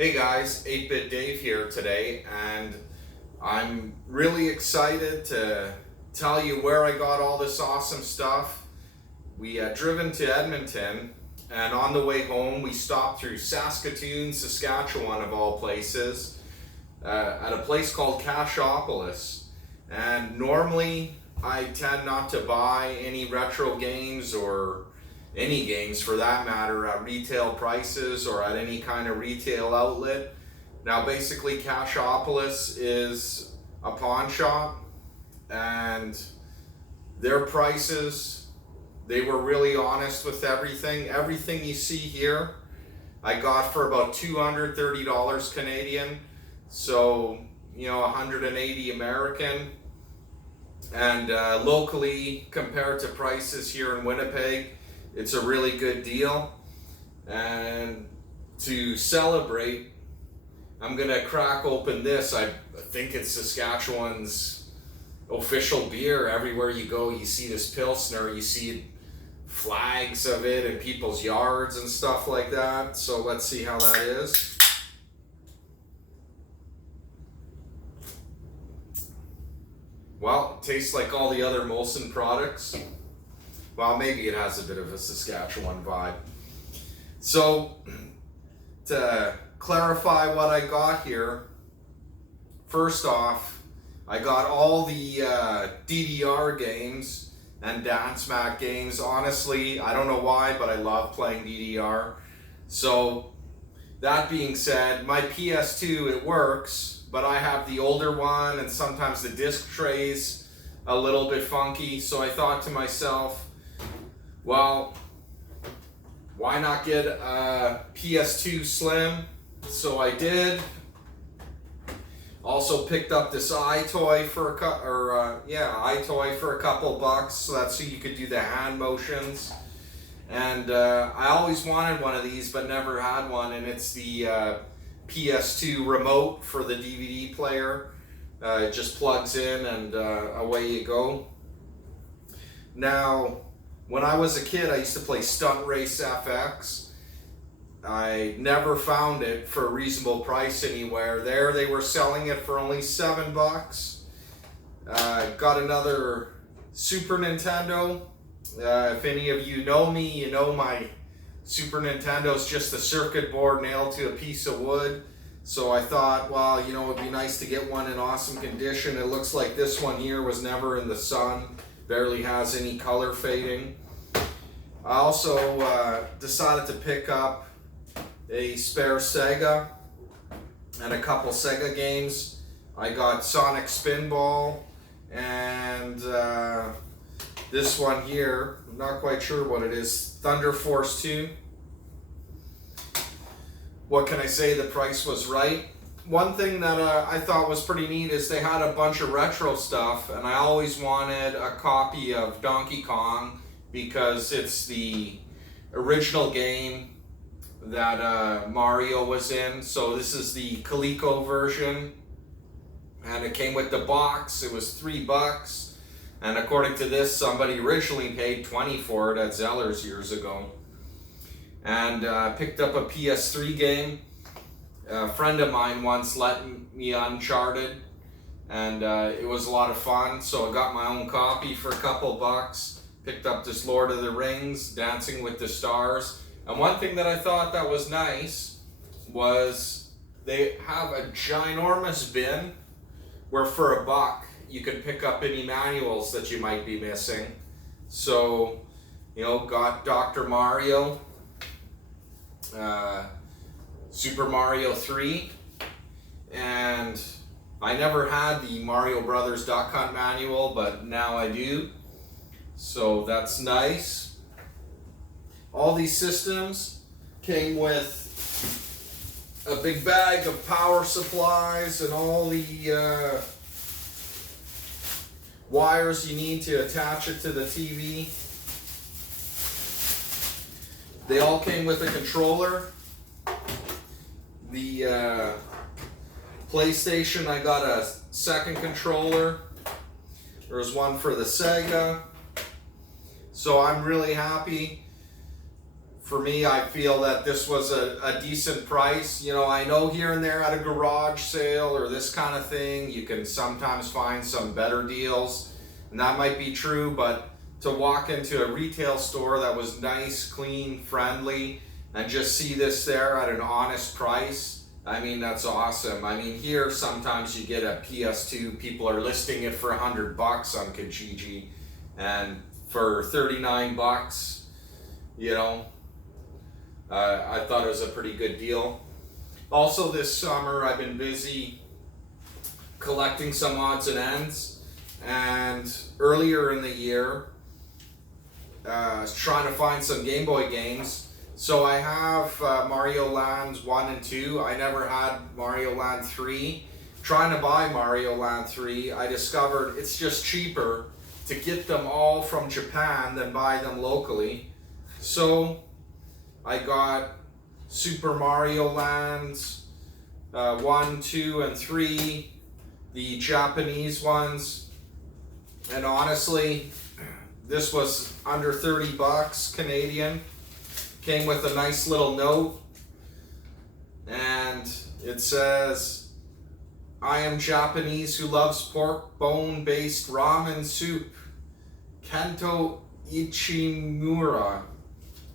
Hey guys, 8-Bit Dave here today, and I'm really excited to tell you where I got all this awesome stuff. We driven to Edmonton, and on the way home we stopped through Saskatoon, Saskatchewan of all places, at a place called Cashopolis. And normally I tend not to buy any retro games or any games for that matter at retail prices or at any kind of retail outlet. Now basically Cashopolis is a pawn shop, and their prices, they were really honest with everything. Everything you see here I got for about $230 Canadian, so $180 American. And locally, compared to prices here in Winnipeg, it's a really good deal. And to celebrate, I'm gonna crack open this. I think it's Saskatchewan's official beer. Everywhere you go, you see this Pilsner. You see flags of it in people's yards and stuff like that. So let's see how that is. Well, it tastes like all the other Molson products. Well, maybe it has a bit of a Saskatchewan vibe. So, to clarify what I got here, first off, I got all the DDR games and Dance Mat games. Honestly, I don't know why, but I love playing DDR. So, that being said, my PS2, it works, but I have the older one, and sometimes the disc tray's a little bit funky. So I thought to myself, well, why not get a PS2 Slim? So I did. Also picked up this iToy for iToy for a couple bucks, so that's so you could do the hand motions. And I always wanted one of these, but never had one. And it's the PS2 remote for the DVD player. It just plugs in, and away you go. Now, when I was a kid, I used to play Stunt Race FX. I never found it for a reasonable price anywhere. There, they were selling it for only $7. Got another Super Nintendo. If any of you know me, you know my Super Nintendo is just a circuit board nailed to a piece of wood. So I thought, well, it'd be nice to get one in awesome condition. It looks like this one here was never in the sun. Barely has any color fading. I also decided to pick up a spare Sega and a couple Sega games. I got Sonic Spinball and this one here, I'm not quite sure what it is, Thunder Force 2. What can I say, the price was right. One thing that I thought was pretty neat is they had a bunch of retro stuff, and I always wanted a copy of Donkey Kong because it's the original game that Mario was in. So this is the Coleco version, and it came with the box. It was $3, and according to this, somebody originally paid $20 for it at Zeller's years ago. And picked up a PS3 game. A friend of mine once let me Uncharted, and it was a lot of fun. So I got my own copy for a couple bucks. Picked up this Lord of the Rings, Dancing with the Stars. And one thing that I thought that was nice was they have a ginormous bin where for $1 you can pick up any manuals that you might be missing. So, got Dr. Mario, Super Mario 3, and I never had the Mario Brothers Duck Hunt manual, but now I do, so that's nice. All these systems came with a big bag of power supplies and all the wires you need to attach it to the TV. They all came with a controller. The PlayStation, I got a second controller. There was one for the Sega. So I'm really happy for me, I feel that this was a decent price. You know, I know here and there at a garage sale or this kind of thing, you can sometimes find some better deals, and that might be true, but to walk into a retail store that was nice, clean, friendly, and just see this there at an honest price, I mean, that's awesome. I mean, here sometimes you get a PS2, people are listing it for $100 on Kijiji, and for 39 bucks, you know, I thought it was a pretty good deal. Also this summer I've been busy collecting some odds and ends, and earlier in the year I was trying to find some Game Boy games. So I have Mario Land 1 and 2. I never had Mario Land 3. Trying to buy Mario Land 3, I discovered it's just cheaper to get them all from Japan than buy them locally. So I got Super Mario Lands 1, 2, and 3, the Japanese ones, and honestly, this was under 30 bucks Canadian. Came with a nice little note, and it says, "I am Japanese who loves pork bone-based ramen soup. Kanto Ichimura."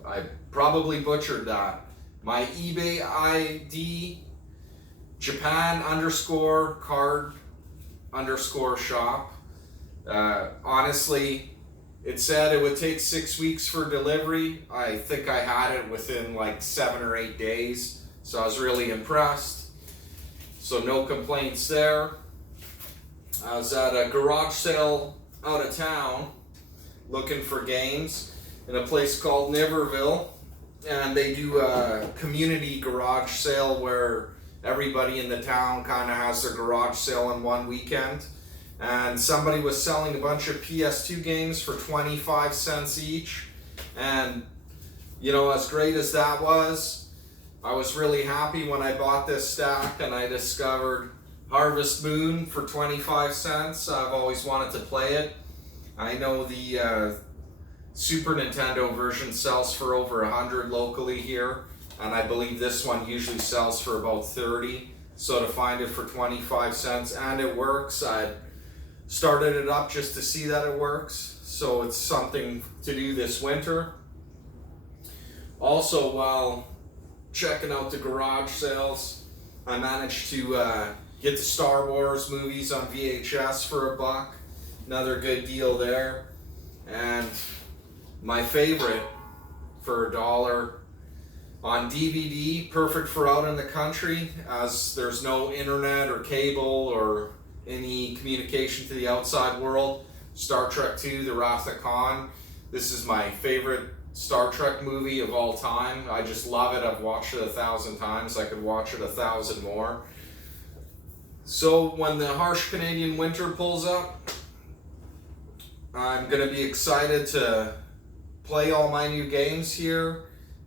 I probably butchered that. My eBay ID, Japan_card_shop. Honestly, it said it would take 6 weeks for delivery. I think I had it within like 7 or 8 days, so I was really impressed. So no complaints there. I was at a garage sale out of town looking for games in a place called Niverville, and they do a community garage sale where everybody in the town kind of has their garage sale on one weekend. And somebody was selling a bunch of PS2 games for 25 cents each, and you know, as great as that was, I was really happy when I bought this stack and I discovered Harvest Moon for 25 cents. I've always wanted to play it. I know the Super Nintendo version sells for over 100 locally here, and I believe this one usually sells for about 30. So to find it for 25 cents, and it works, I started it up just to see that it works. So it's something to do this winter. Also, while checking out the garage sales, I managed to get the Star Wars movies on VHS for $1. Another good deal there. And my favorite for $1 on DVD, perfect for out in the country, as there's no internet or cable or any communication to the outside world. Star Trek II, The Wrath of Khan. This is my favorite Star Trek movie of all time. I just love it. I've watched it 1,000 times. I could watch it 1,000 more. So when the harsh Canadian winter pulls up, I'm going to be excited to play all my new games here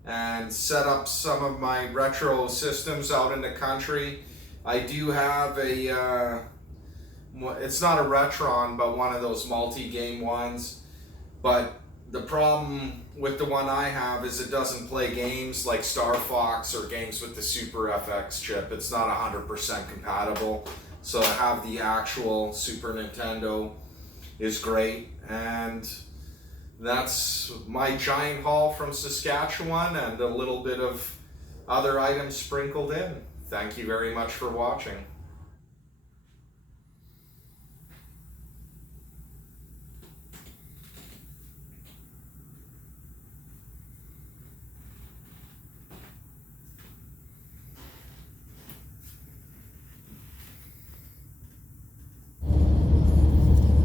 and set up some of my retro systems out in the country. I do have a, it's not a Retron, but one of those multi-game ones. But the problem with the one I have is it doesn't play games like Star Fox or games with the Super FX chip. It's not 100% compatible. So to have the actual Super Nintendo is great. And that's my giant haul from Saskatchewan and a little bit of other items sprinkled in. Thank you very much for watching.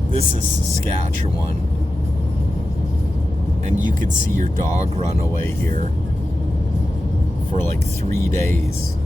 This is Saskatchewan, and you could see your dog run away here for like 3 days.